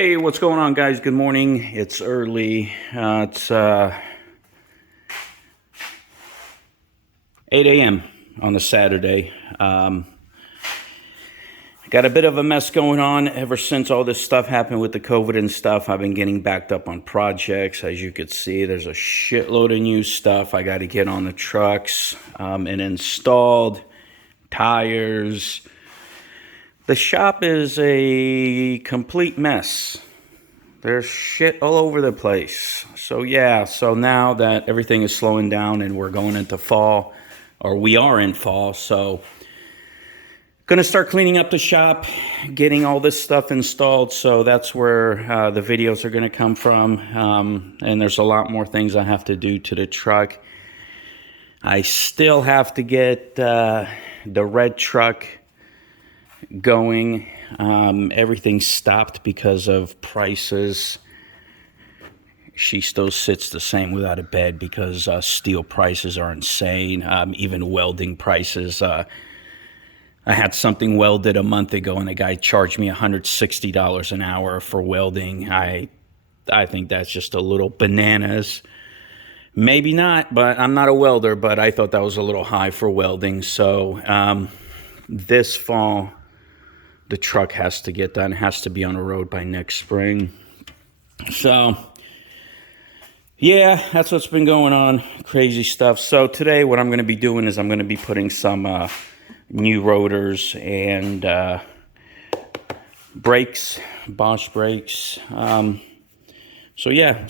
Hey, what's going on, guys? Good morning. It's early. It's 8 a.m. on a Saturday. Got a bit of a mess going on ever since all this stuff happened with the COVID and stuff. I've been getting backed up on projects. As you could see, there's a shitload of new stuff I got to get on the trucks and installed. Tires. The shop is a complete mess. There's shit all over the place. So yeah, so now that everything is slowing down and we're going into fall, or we are in fall, so gonna start cleaning up the shop, getting all this stuff installed. So that's where the videos are gonna come from. And there's a lot more things I have to do to the truck. I still have to get the red truck going. Everything stopped because of prices. She still sits the same without a bed because steel prices are insane. Even welding prices. I had something welded a month ago and the guy charged me $160 an hour for welding. I think that's just a little bananas. Maybe not, but I'm not a welder, but I thought that was a little high for welding. So this fall, the truck has to get done. It has to be on the road by next spring. So, yeah, that's what's been going on. Crazy stuff. So today what I'm going to be doing is I'm going to be putting some new rotors and brakes, Bosch brakes. So yeah,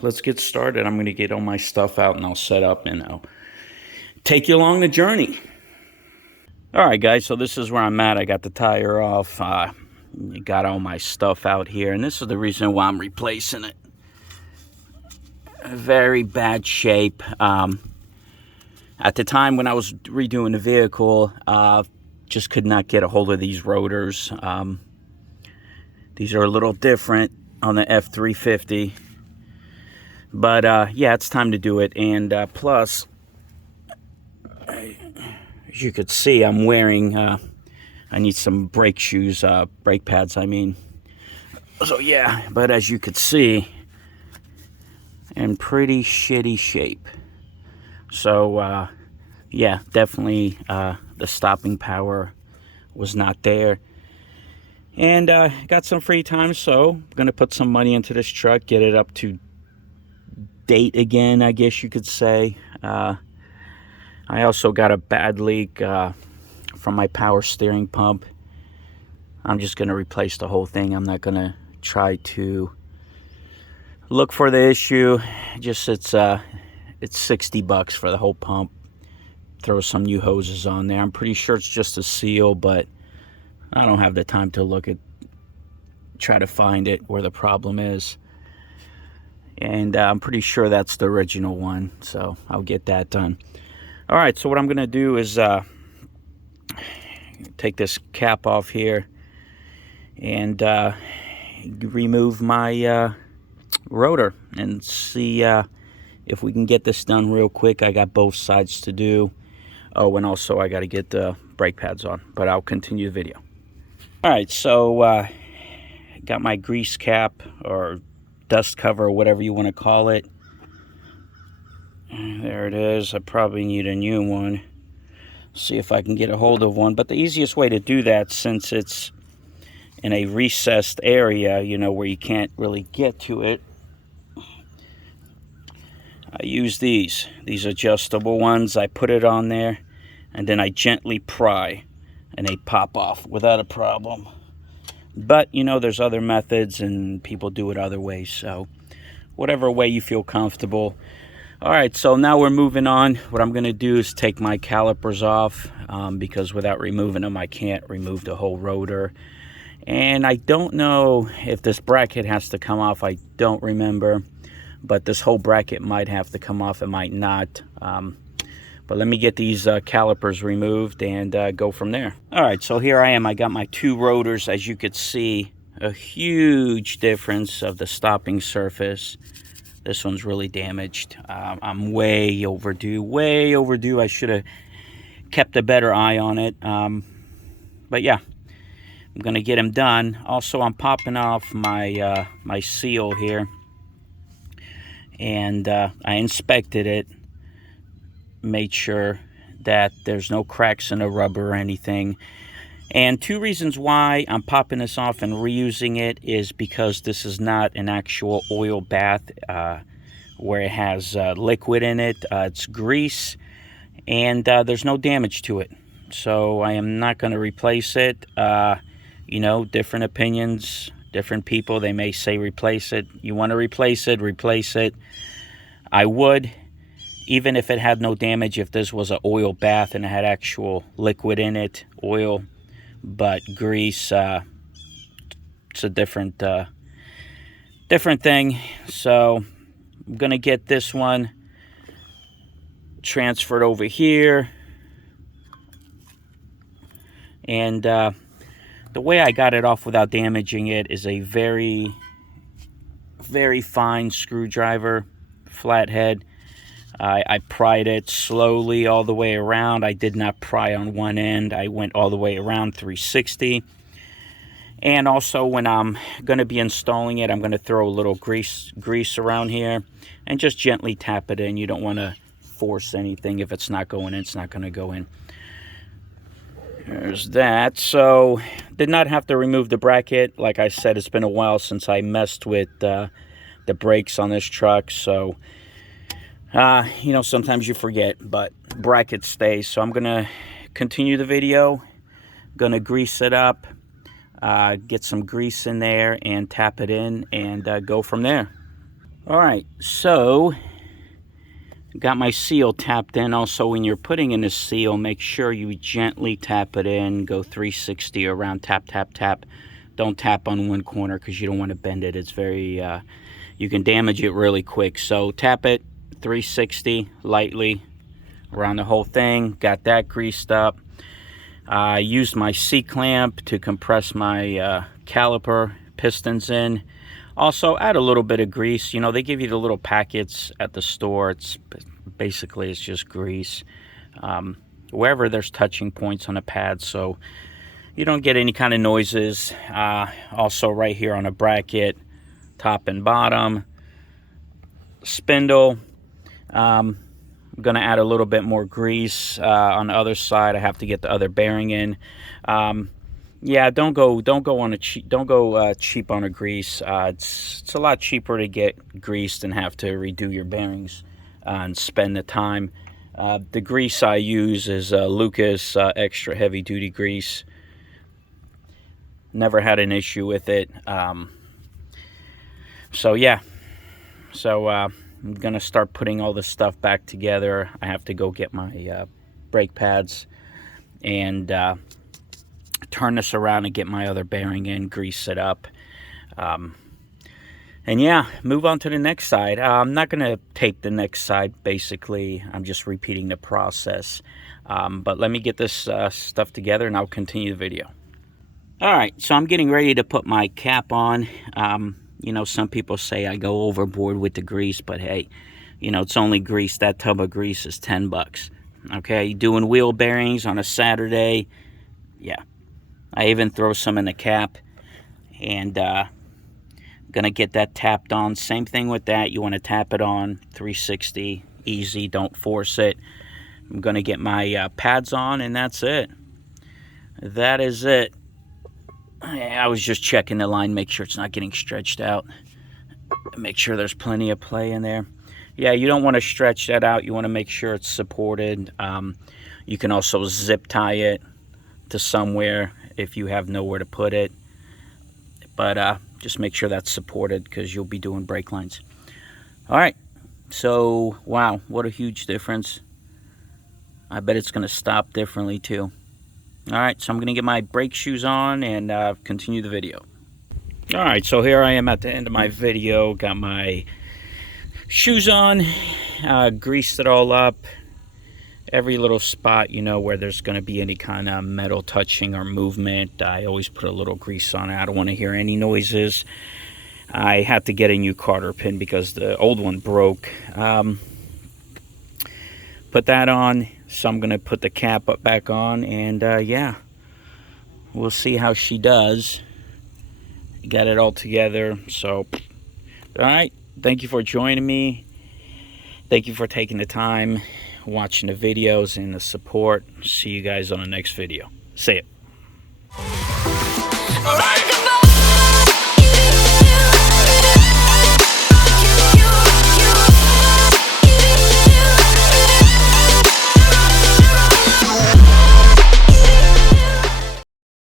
let's get started. I'm going to get all my stuff out and I'll set up and I'll take you along the journey. All right, guys, so this is where I'm at. I got the tire off. Got all my stuff out here, and this is the reason why I'm replacing it. Very bad shape. At the time when I was redoing the vehicle, just could not get a hold of these rotors. These are a little different on the f350. But, yeah, it's time to do it. And plus, as you could see, I'm wearing, I need some brake shoes, brake pads, I mean. So, yeah, but as you could see, in pretty shitty shape. So, yeah, definitely the stopping power was not there. And got some free time, so I'm going to put some money into this truck, get it up to date again, I guess you could say. I also got a bad leak from my power steering pump. I'm just going to replace the whole thing. I'm not going to try to look for the issue. Just it's $60 for the whole pump. Throw some new hoses on there. I'm pretty sure it's just a seal, but I don't have the time to try to find it where the problem is. And I'm pretty sure that's the original one, so I'll get that done. All right, so what I'm going to do is take this cap off here and remove my rotor and see if we can get this done real quick. I got both sides to do. Oh, and also I got to get the brake pads on, but I'll continue the video. All right, so got my grease cap or dust cover, or whatever you want to call it. There it is. I probably need a new one. See if I can get a hold of one. But the easiest way to do that, since it's in a recessed area, you know, where you can't really get to it, I use these adjustable ones. I put it on there, and then I gently pry, and they pop off without a problem. But, you know, there's other methods, and people do it other ways. So whatever way you feel comfortable. All right, so now we're moving on. What I'm going to do is take my calipers off because without removing them, I can't remove the whole rotor. And I don't know if this bracket has to come off. I don't remember. But this whole bracket might have to come off. It might not. But let me get these calipers removed and go from there. All right, so here I am. I got my two rotors. As you could see, a huge difference of the stopping surface. This one's really damaged. I'm way overdue. I should have kept a better eye on it. But yeah, I'm going to get him done. Also, I'm popping off my my seal here, and I inspected it, made sure that there's no cracks in the rubber or anything. And two reasons why I'm popping this off and reusing it is because this is not an actual oil bath where it has liquid in it. It's grease, and there's no damage to it. So I am not going to replace it. You know, different opinions, different people, they may say replace it. You want to replace it, replace it. I would, even if it had no damage, if this was an oil bath and it had actual liquid in it, oil, but grease, it's a different thing. So I'm going to get this one transferred over here. And the way I got it off without damaging it is a very, very fine screwdriver, flathead. I pried it slowly all the way around. I did not pry on one end. I went all the way around 360. And also, when I'm going to be installing it, I'm going to throw a little grease around here and just gently tap it in. You don't want to force anything. If it's not going in, it's not going to go in. There's that. So, did not have to remove the bracket. Like I said, it's been a while since I messed with the brakes on this truck. So, you know, sometimes you forget, but bracket stays. So, I'm going to continue the video. Going to grease it up. Get some grease in there and tap it in and go from there. All right, so got my seal tapped in. Also, when you're putting in the seal, make sure you gently tap it in. Go 360 around, tap, tap, tap. Don't tap on one corner because you don't want to bend it. It's very, you can damage it really quick. So tap it 360 lightly around the whole thing. Got that greased up. I used my C-clamp to compress my caliper pistons in. Also, add a little bit of grease. You know, they give you the little packets at the store. It's just grease. Wherever there's touching points on a pad, so you don't get any kind of noises. Also, right here on a bracket, top and bottom, spindle. I'm going to add a little bit more grease on the other side. I have to get the other bearing in. Yeah, don't go cheap on a grease. It's a lot cheaper to get greased than have to redo your bearings and spend the time. The grease I use is Lucas extra heavy duty grease. Never had an issue with it. So yeah, I'm gonna start putting all this stuff back together. I have to go get my brake pads and turn this around and get my other bearing in, grease it up, and yeah, move on to the next side. I'm not gonna tape the next side. Basically, I'm just repeating the process, but let me get this stuff together and I'll continue the video. All right, so I'm getting ready to put my cap on. You know, some people say I go overboard with the grease, but hey, you know, it's only grease. That tub of grease is 10 bucks. Okay, doing wheel bearings on a Saturday, yeah. I even throw some in the cap, and gonna get that tapped on. Same thing with that. You want to tap it on 360, easy. Don't force it. I'm gonna get my pads on, and that's it. That is it. I was just checking the line, make sure it's not getting stretched out. Make sure there's plenty of play in there. Yeah, you don't want to stretch that out. You want to make sure it's supported. You can also zip tie it to somewhere if you have nowhere to put it. But just make sure that's supported because you'll be doing brake lines. All right. So, wow, what a huge difference. I bet it's going to stop differently too. All right, so I'm going to get my brake shoes on and continue the video. All right, so here I am at the end of my video. Got my shoes on, greased it all up. Every little spot, you know, where there's going to be any kind of metal touching or movement, I always put a little grease on it. I don't want to hear any noises. I had to get a new cotter pin because the old one broke. Put that on. So I'm going to put the cap back on, and yeah, we'll see how she does. Got it all together. So, all right. Thank you for joining me. Thank you for taking the time, watching the videos and the support. See you guys on the next video. See ya.